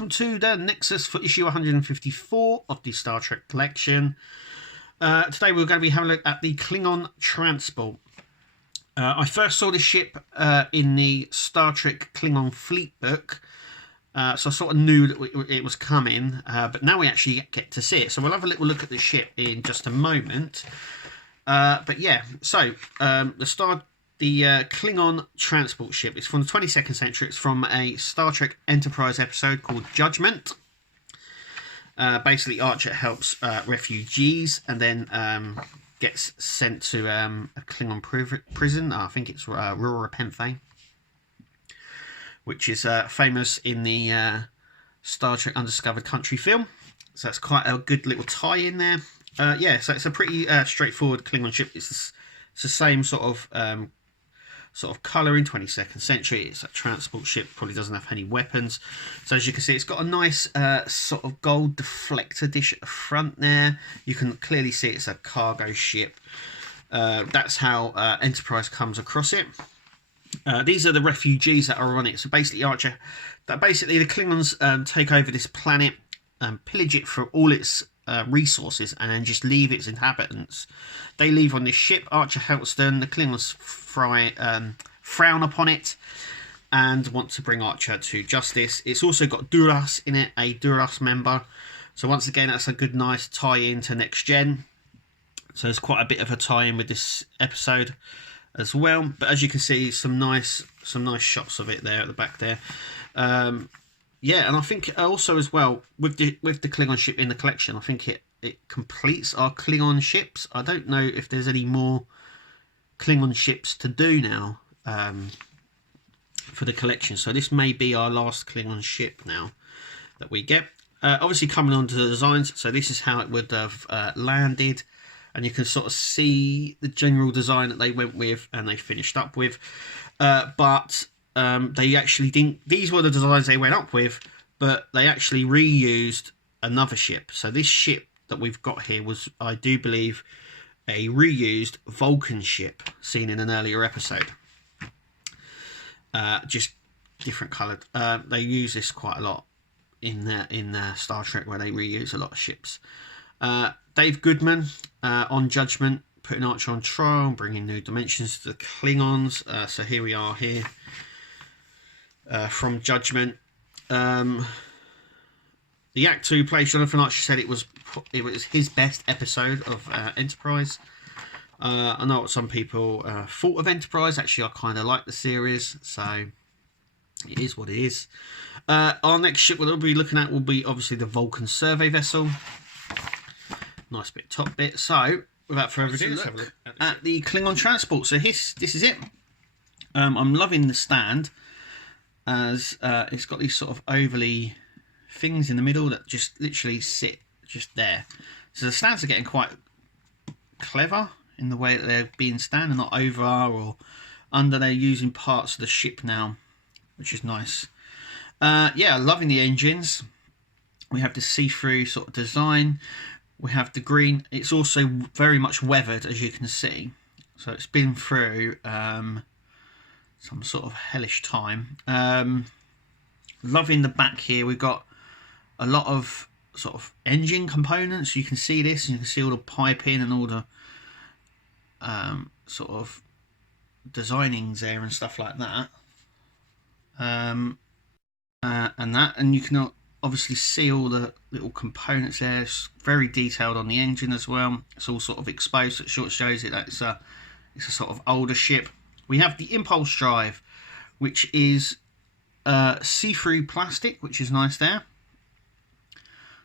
welcome to the Nexus for issue 154 of the Star Trek collection. Today we're going to be having a look at the Klingon Transport. I first saw this ship in the Star Trek Klingon Fleet book, so I sort of knew that it was coming, but now we actually get to see it. So we'll have a little look at the ship in just a moment. But yeah, so the Klingon transport ship is from the 22nd century. It's from a Star Trek Enterprise episode called Judgment. Basically, Archer helps refugees and then gets sent to a Klingon prison. I think it's Rura Penthe, which is famous in the Star Trek Undiscovered Country film. So that's quite a good little tie in there. Yeah, so it's a pretty straightforward Klingon ship. It's the same sort of colour in 22nd century. It's a transport ship, probably doesn't have any weapons. So as you can see, it's got a nice sort of gold deflector dish at the front there. You can clearly see it's a cargo ship. That's how Enterprise comes across it. These are the refugees that are on it. So basically, the Klingons take over this planet and pillage it for all its resources and then just leave its inhabitants. They leave on this ship. Archer helps them. The Klingons frown upon it and want to bring Archer to justice. It's also got Duras in it, a Duras member. So once again, that's a good, nice tie-in to Next Gen. So there's quite a bit of a tie-in with this episode as well. But as you can see, some nice shots of it there at the back there. Yeah, and I think also as well with the Klingon ship in the collection, I think it completes our Klingon ships. I don't know if there's any more Klingon ships to do now for the collection. So this may be our last Klingon ship now that we get. Obviously coming on to the designs, so this is how it would have landed. And you can sort of see the general design that they went with and they finished up with. But they actually didn't. These were the designs they went up with, but they actually reused another ship. So this ship that we've got here was, I do believe, a reused Vulcan ship seen in an earlier episode. Just different coloured. They use this quite a lot in Star Trek, where they reuse a lot of ships. Dave Goodman on Judgment, putting Archer on trial, bringing new dimensions to the Klingons. So here we are here. From Judgment. The actor who plays Jonathan Archer said it was his best episode of Enterprise. I know what some people thought of Enterprise. Actually, I kind of like the series, so it is what it is. Our next ship we'll be looking at will be obviously the Vulcan survey vessel. Nice bit top bit. So without further ado, let's have a look at the Klingon transport. So this is it. I'm loving the stand, as it's got these sort of overly things in the middle that just literally sit just there. So the stands are getting quite clever in the way that they're being stand and not over or under. They're using parts of the ship now, which is nice. Yeah, loving the engines. We have the see-through sort of design. We have the green. It's also very much weathered, as you can see. So it's been through some sort of hellish time. Loving the back here. We've got a lot of sort of engine components. You can see this, and you can see all the piping and all the sort of designings there and stuff like that. And you can obviously see all the little components there. It's very detailed on the engine as well. It's all sort of exposed. So it sort of shows it that it's a sort of older ship. We have the impulse drive, which is see-through plastic, which is nice there.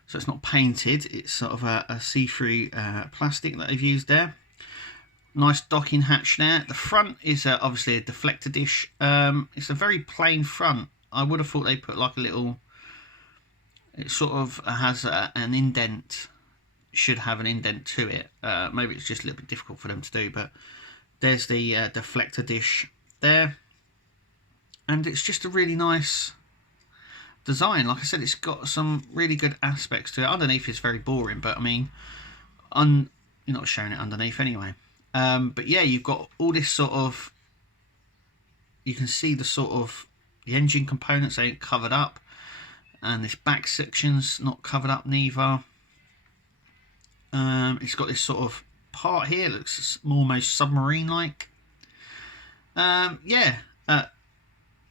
So it's not painted. It's sort of a see-through plastic that they've used there. Nice docking hatch there. The front is obviously a deflector dish. It's a very plain front. I would have thought they put like a little... It sort of has an indent. Should have an indent to it. Maybe it's just a little bit difficult for them to do, but there's the deflector dish there. And it's just a really nice design. Like I said, it's got some really good aspects to it. Underneath it's very boring, but I mean, you're not showing it underneath anyway. But yeah, you've got all this sort of... You can see the sort of... The engine components ain't covered up. and this back section's not covered up neither. It's got this sort of part here, it looks almost submarine like. Yeah,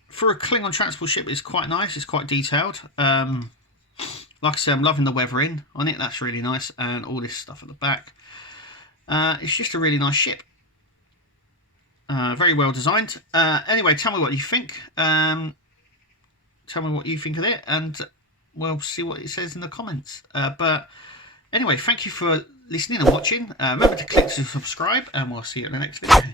for a Klingon transport ship, it's quite nice, it's quite detailed. Like I said, I'm loving the weathering on it, that's really nice, and all this stuff at the back. It's just a really nice ship. Very well designed. Anyway, tell me what you think. Tell me what you think of it, and we'll see what it says in the comments. But anyway, thank you for listening and watching. Remember to click to subscribe, and we'll see you in the next video.